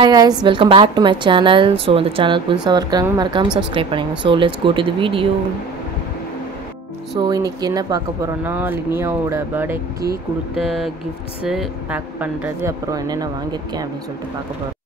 Hi guys, welcome back to my channel. So இந்த channel புதுசாக இருக்காங்க மறக்காமல் சப்ஸ்கிரைப் பண்ணுங்க. So let's go to the video. So இன்றைக்கி என்ன பார்க்க போகிறோன்னா லினியாவோட பர்த்டேக்கு கொடுத்த கிஃப்ட்ஸு பேக் பண்ணுறது, அப்புறம் என்னென்ன வாங்கியிருக்கேன் அப்படின்னு சொல்லிட்டு பார்க்க போகிறோம்.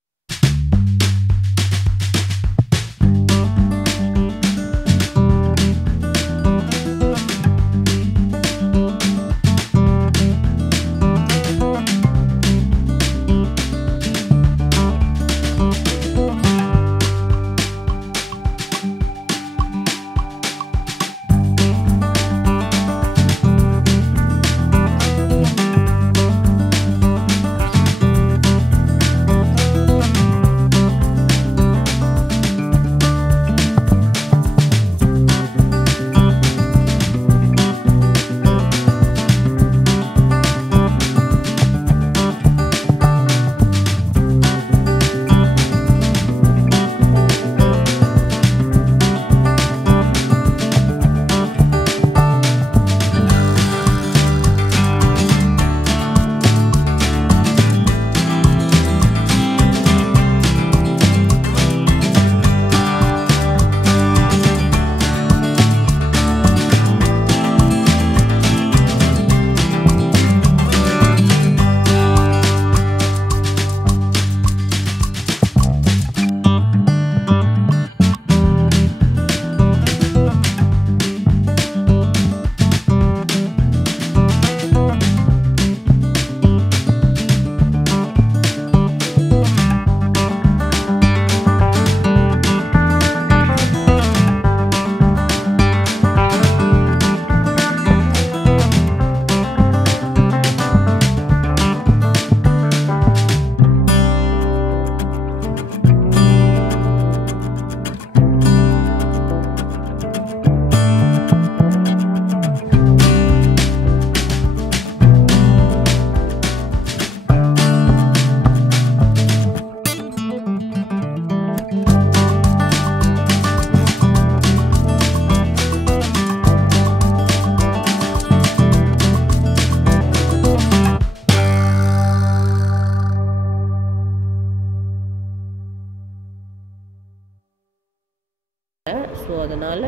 ஸோ அதனால்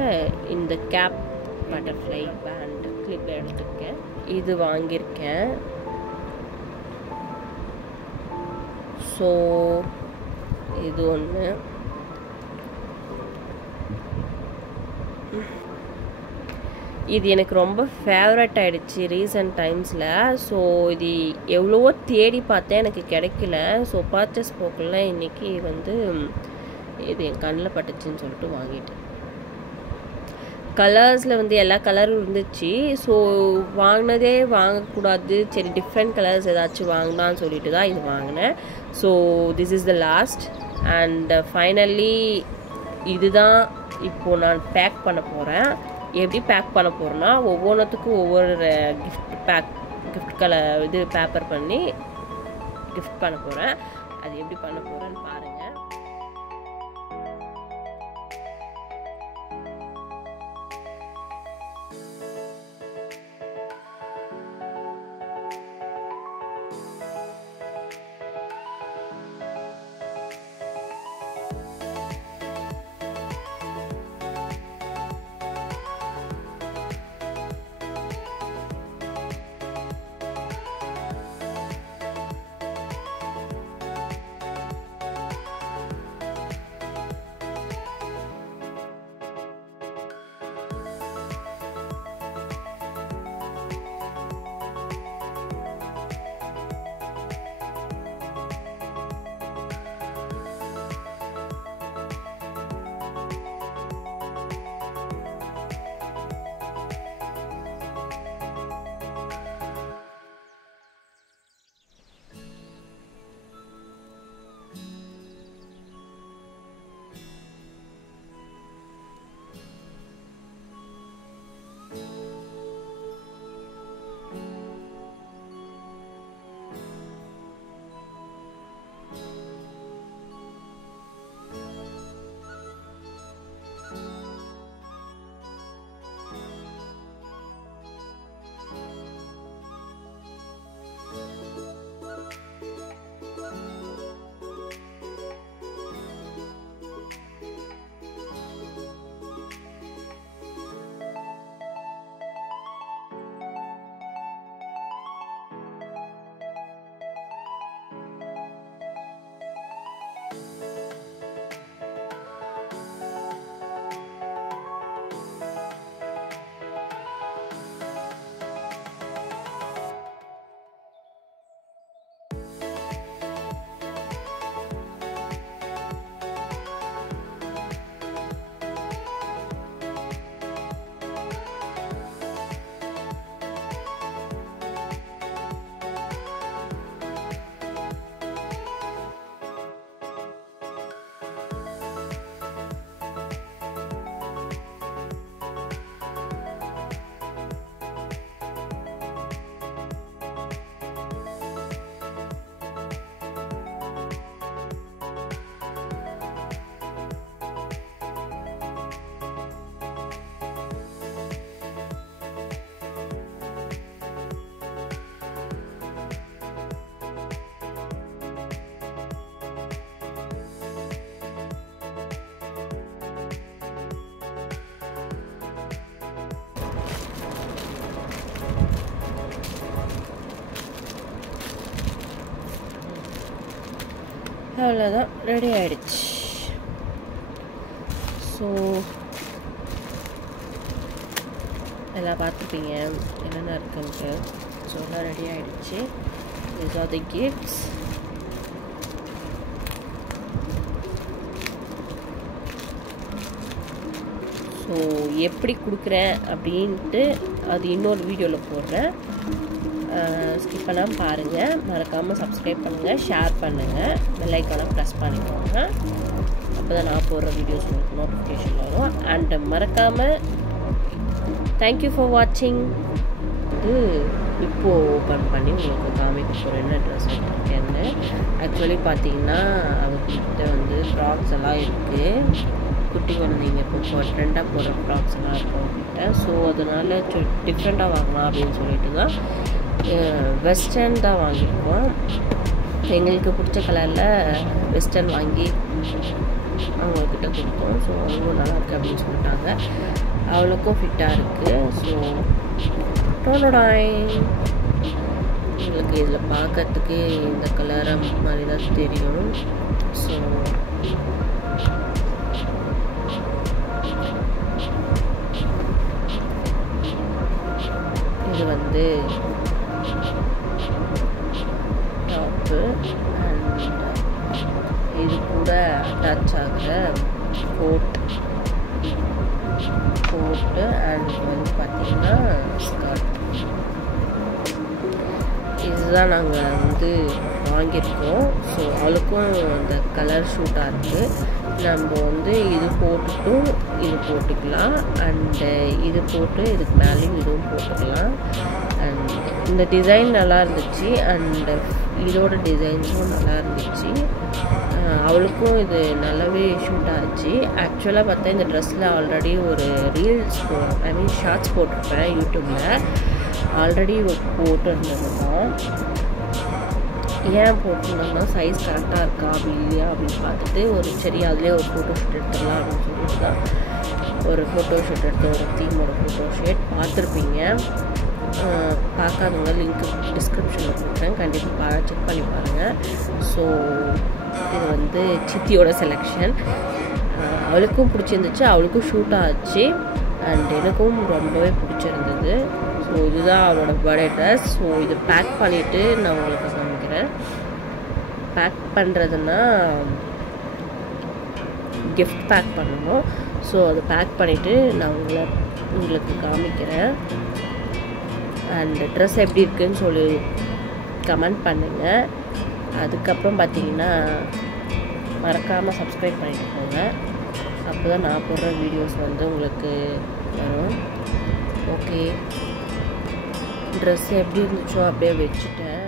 இந்த கேப் பட்டர்ஃப்ளை பேண்ட் கிளிப் எடுத்துருக்கேன், இது வாங்கியிருக்கேன். ஸோ இது ஒன்று. இது எனக்கு ரொம்ப ஃபேவரட் ஆகிடுச்சு ரீசன்ட் டைம்ஸில். ஸோ இது எவ்வளவோ தேடி பார்த்தேன், எனக்கு கிடைக்கல. ஸோ பர்ச்சேஸ் போக்கில் இன்றைக்கி இது என் கண்ணில் பட்டுச்சுன்னு சொல்லிட்டு வாங்கிட்டேன். கலர்ஸில் எல்லா கலரும் இருந்துச்சு. ஸோ வாங்கினதே வாங்கக்கூடாது, சரி டிஃப்ரெண்ட் கலர்ஸ் ஏதாச்சும் வாங்கலான்னு சொல்லிட்டு தான் இது வாங்கினேன். So this is the last and finally இதுதான் இப்போது நான் பேக் பண்ண போகிறேன். எப்படி பேக் பண்ண போகிறேன்னா, ஒவ்வொன்றுத்துக்கும் ஒவ்வொரு கிஃப்ட் கலர் பேப்பர் பண்ணி கிஃப்ட் பண்ண போகிறேன். அது எப்படி பண்ண போகிறேன்னு பாருங்கள். அவ்வளோதான், ரெடி ஆகிடுச்சு. ஸோ எல்லாம் பார்த்துப்பீங்க என்னென்ன இருக்குன்ட்டு. ஸோ எல்லாம் ரெடி ஆகிடுச்சு. These are the gifts. So எப்படி கொடுக்குறேன் அப்படின்ட்டு அது இன்னொரு வீடியோவில் போடுறேன். ஸ்கிப் பண்ணாமல் பாருங்கள். மறக்காமல் சப்ஸ்கிரைப் பண்ணுங்கள், ஷேர் பண்ணுங்கள், பெல் ஐக்கானை ப்ரெஸ் பண்ணிக்கோங்க. அப்போ தான் நான் போடுற வீடியோஸ் உங்களுக்கு நோட்டிஃபிகேஷன் வரும். அண்ட் மறக்காமல் தேங்க்யூ ஃபார் வாட்சிங். இது இப்போது ஓப்பன் பண்ணி உங்களுக்கு காமிக்க போகிறேன் என்ன ட்ரெஸ் வச்சுருக்கேன்னு. ஆக்சுவலி பார்த்தீங்கன்னா அவர்கிட்ட வந்து ஃப்ராக்ஸ் எல்லாம் இருக்குது. குட்டி குழந்தைங்க இப்போ ட்ரெண்டாக போடுற ஃப்ராக்ஸ் எல்லாம் இருக்கும் அவங்ககிட்ட. ஸோ அதனால் டிஃப்ரெண்ட்டாக வாங்கலாம் அப்படின்னு சொல்லிட்டு தான் வெஸ்டர்ன் தான் வாங்கியிருக்கோம். எங்களுக்கு பிடிச்ச கலரில் வெஸ்டர்ன் வாங்கி அவங்கக்கிட்ட கொடுத்தோம். ஸோ அவங்களும் நல்லாயிருக்கு அப்படின்னு சொல்லிட்டாங்க. அவளுக்கும் ஃபிட்டாக இருக்குது. ஸோ டோனோடாய் உங்களுக்கு இதில் பார்க்கறதுக்கு இந்த கலரை மாதிரி தான் தெரியும். ஸோ இது வந்து டாப்பு அண்ட் இது கூட அட்டாச் ஆகிற கோட்டு அண்ட் வந்து பார்த்திங்கன்னா ஸ்கர்ட். இதுதான் நாங்கள் வந்து வாங்கியிருக்கோம். ஸோ அவளுக்கும் அந்த கலர் ஷூட்டாக இருக்குது. நம்ம வந்து இது போட்டுட்டும் இது போட்டுக்கலாம் அண்டு இது போட்டு இதுக்கு மேலேயும் இதுவும் போட்டுக்கலாம். அண்ட் இந்த டிசைன் நல்லா இருந்துச்சு அண்டு இதோட டிசைன்ஸும் நல்லா இருந்துச்சு. அவளுக்கும் இது நல்லாவே ஷூட் ஆச்சு. ஆக்சுவலாக பார்த்தா இந்த ட்ரெஸ்ஸில் ஆல்ரெடி ஒரு ரீல்ஸ் ஷார்ட்ஸ் போட்டிருப்பேன் யூடியூப்பில். ஆல்ரெடி போட்டிருந்தது தான். ஏன் போட்டிருந்தோம்னா சைஸ் கரெக்டாக இருக்கா அப்படி இல்லையா அப்படின்னு பார்த்துட்டு ஒரு சரி அதிலே ஒரு ஃபோட்டோ ஷூட் எடுத்துடலாம் அப்படின்னு சொல்லிட்டு தான் ஒரு ஃபோட்டோ ஷூட் எடுத்து ஒரு தீமோட ஃபோட்டோ ஷூட் பார்த்துருப்பீங்க. பார்க்காதவங்க லிங்க்கு டிஸ்கிரிப்ஷனில் கொடுக்குறேன், கண்டிப்பாக செக் பண்ணி பாருங்கள். ஸோ இது வந்து சித்தியோட செலெக்ஷன். அவளுக்கும் பிடிச்சிருந்துச்சு, அவளுக்கும் ஷூட் ஆச்சு அண்ட் எனக்கும் ரொம்பவே பிடிச்சிருந்தது. ஸோ இதுதான் அவளோட பர்த்டே ட்ரெஸ். ஸோ இது பேக் பண்ணிவிட்டு நான் உங்களுக்கு காமிக்கிறேன். பேக் பண்ணுறதுன்னா கிஃப்ட் பேக் பண்ணணும். ஸோ அது பேக் பண்ணிவிட்டு நான் உங்களுக்கு காமிக்கிறேன். அண்ட் ட்ரெஸ் எப்படி இருக்குதுன்னு சொல்லி கமெண்ட் பண்ணுங்கள். அதுக்கப்புறம் பார்த்தீங்கன்னா மறக்காமல் சப்ஸ்கிரைப் பண்ணிட்டு போங்க. அப்போ தான் நான் போடுற வீடியோஸ் வந்து உங்களுக்கு வரும். ஓகே, ட்ரெஸ் எப்படி இருந்துச்சோ அப்படியே வச்சுட்டேன்.